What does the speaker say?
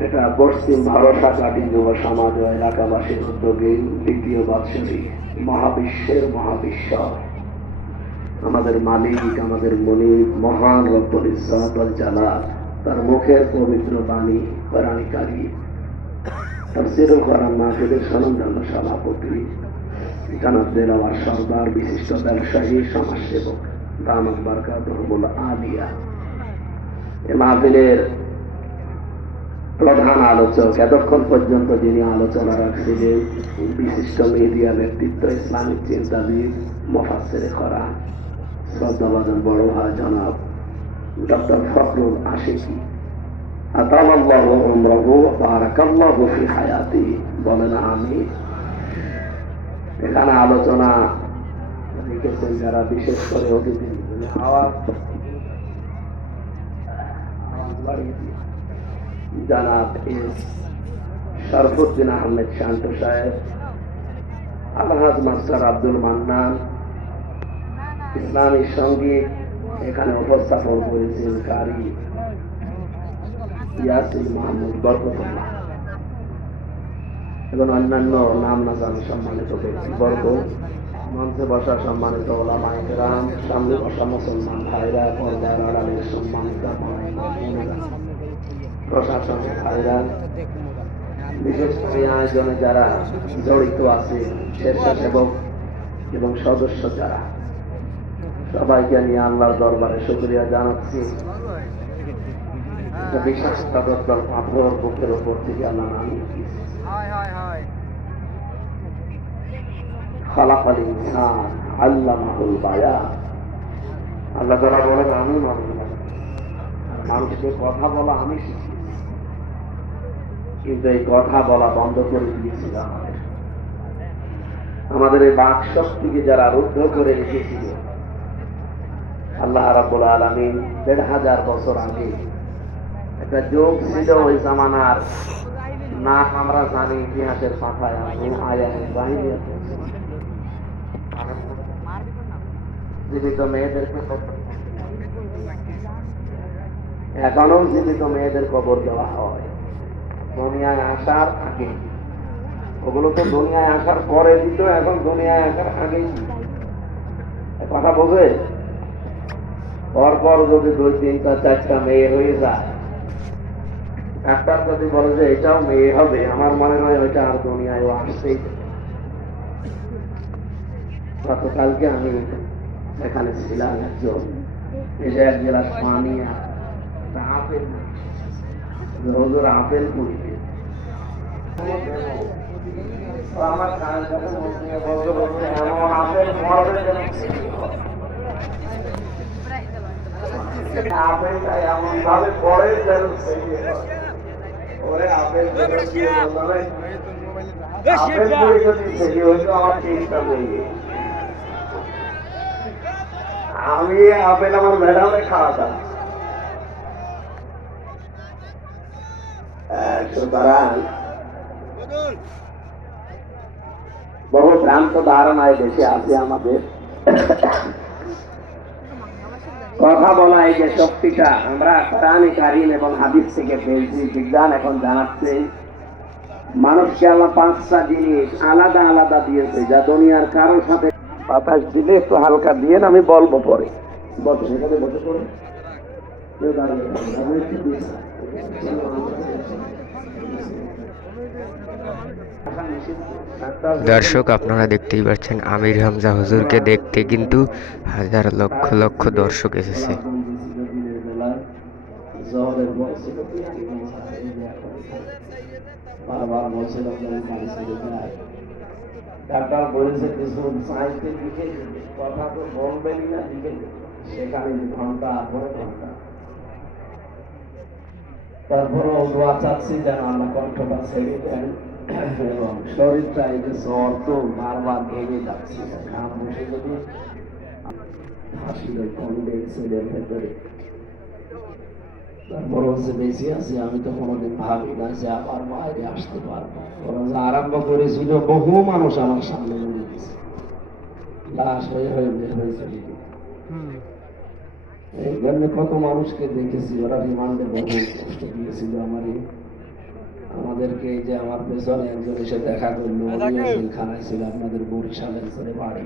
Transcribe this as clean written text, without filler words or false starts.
এটা পশ্চিম ভরসা কাটি যুব সমাজ ও এলাকাবাসীর উদ্যোগে দ্বিতীয় বাৎসরিক মহাবিশ্বের মহাবিশ্ব আমাদের মালিক, আমাদের মনিব, মহান রব্বুল ইজ্জত ওয়াল জালাল তার মুখের পবিত্র বাণী কোরআন কারীম তাফসীরুল কোরআন মাহফিলের সনন্দান সভাপতি জনাব দেলাওয়ার সরদার, বিশিষ্ট ব্যবসায়ী, সমাজসেবক দামাত বারকাতুহুল আলিয়া। এ মাহফিলের প্রধান আলোচক, এতক্ষণ পর্যন্ত যিনি আলোচনা রাখছিলেন বিশিষ্ট মিডিয়া ব্যক্তিত্ব, ইসলামিক চিন্তাবিদ, মুফাসসিরে কোরআন, শ্রদ্ধাভাজন বড় ভাই জনাব ডক্টর ফখরুল আশিকি আতালাল্লাহু উমরাহু ওয়া বারাকাল্লাহু ফি হায়াতিহি, বলেন আমিন। এখানে আলোচনা লিখেছেন যারা, বিশেষ করে অতিথি জনাব এস শরফুদ্দিন আহমেদ শান্ত সাহেব, আলহাজ মাস্টার আব্দুল মান্নান, ইসলামী সঙ্গীত এখানে উপস্থাপন করেছেন কারি ইয়াসিন মাহমুদ বরকতুল্লাহ এবং অন্যান্য নাম না জানি সম্মানিত ব্যক্তিবর্গ, মঞ্চে বসা সম্মানিত ওলামায়ে কেরাম, সামনে বসা মুসলমান ভাইরা, পর্দার আড়ালের সম্মানিত প্রশাসনের ভাইরা, বিশেষ করে আয়োজনে যারা জড়িত আছে, স্বেচ্ছাসেবক এবং সদস্য যারা, সবাইকে নিয়ে আল্লাহর দরবারে শুকরিয়া জানাচ্ছি। বিশেষ তদর্দল পাথর বুকের উপর থেকে আল্লাহ নামিয়ে দিয়েছে। খালাকাল ইনসান আল্লামাহুল বায়ান। আল্লাহ তাআলা বলেন আমি মানুষকে কথা বলা আমি শিখিয়েছি, কিন্তু এই কথা বলা বন্ধ করে দিয়েছিল আমাদের এই বাক শক্তিকে যারা রুদ্ধ করে রেখেছিল। আল্লাহ রাব্বুল আলামিন ১৫০০ বছর আগে একটা যুগ ছিল, ওই জামানার নাম আমরা জানি, ইতিহাসের পাতায় আছে, আয়াতুল বাহিনী, জীবিত মেয়েদেরকে এখনো জীবিত মেয়েদের কবর দেওয়া হয় দুনিয়ায় আসার আগে। ওগুলো তো দুনিয়ায় আসার পরে দিত, এখন দুনিয়ায় আসার আগেই কথা বোঝে। পরপর যদি ২, ৩টা, ৪টা মেয়ে হয়ে যায়, ডাক্তার যদি বলে যে এটাও মেয়ে হবে, আমার মনে হয় ওইটা আর দুনিয়ায় আসছেই। গতকালকে আমি এখানে ছিলাম, একজন এসে এক গেলাস পানি আপেল, হুজুর আপেল পুড়িতে আমার আপেল আপেলটা এমন ভাবে পড়ে যেন ওরে আপেল আপেল পুড়ি যদি সেটি হইতো আমার চিন্তা নেই। আমি আপেল আমার ম্যাডামে খাওয়াতাম। সুতরাং বহু ভ্রান্ত ধারণায় দেশে আছে আমাদের। কথা বলা এই যে শক্তিটা আমরা কোরআন কারীম এবং হাদিস থেকে পেয়েছি, বিজ্ঞান এখন জানাচ্ছে মানুষকে আল্লাহ ৫টা জিনিস আলাদা আলাদা দিয়েছে, যা দুনিয়ার কারোর সাথে। বাতাস দিলে একটু হালকা দিয়ে আমি বলবো পরে। বসে সেখানে বসে পড়ে দর্শক, আপনারা দেখতেই পাচ্ছেন আমির হামজা হুজুরকে দেখতে কিন্তু হাজার লক্ষ লক্ষ দর্শক এসেছে। ডাক্তার বলেছে কিছু সাহিত্যে দিকে কথা তো বলবেনই না, দিকে সেখানে ঘন্টা পরে ঘন্টা। তারপরও দোয়া চাচ্ছি যেন আল্লাহ কণ্ঠটা ছেড়ে দেন এবং শরীরটা এই যে জ্বর তো বারবার ভেঙে যাচ্ছে, ঘাম বসে যদি হাসির কমে ছেলের ভেতরে। তারপর হচ্ছে বেশি আছে, আমি তো কোনোদিন ভাবি না যে আবার বাইরে আসতে পারবো। ওরা যে আরম্ভ করেছিল, বহু মানুষ আমার সামনে মরে গেছে, লাশ হয়ে হয়ে বের হয়ে চলে গেছে। এই জন্য কত মানুষকে দেখেছি, ওরা রিমান্ডে বহু কষ্ট দিয়েছিল আমার। আপনাদেরকে এই যে আমার পেছনে একজন এসে দেখা করলো, উনিও জেলখানায় ছিল, আপনাদের বরিশালের ছেলে বাড়ি।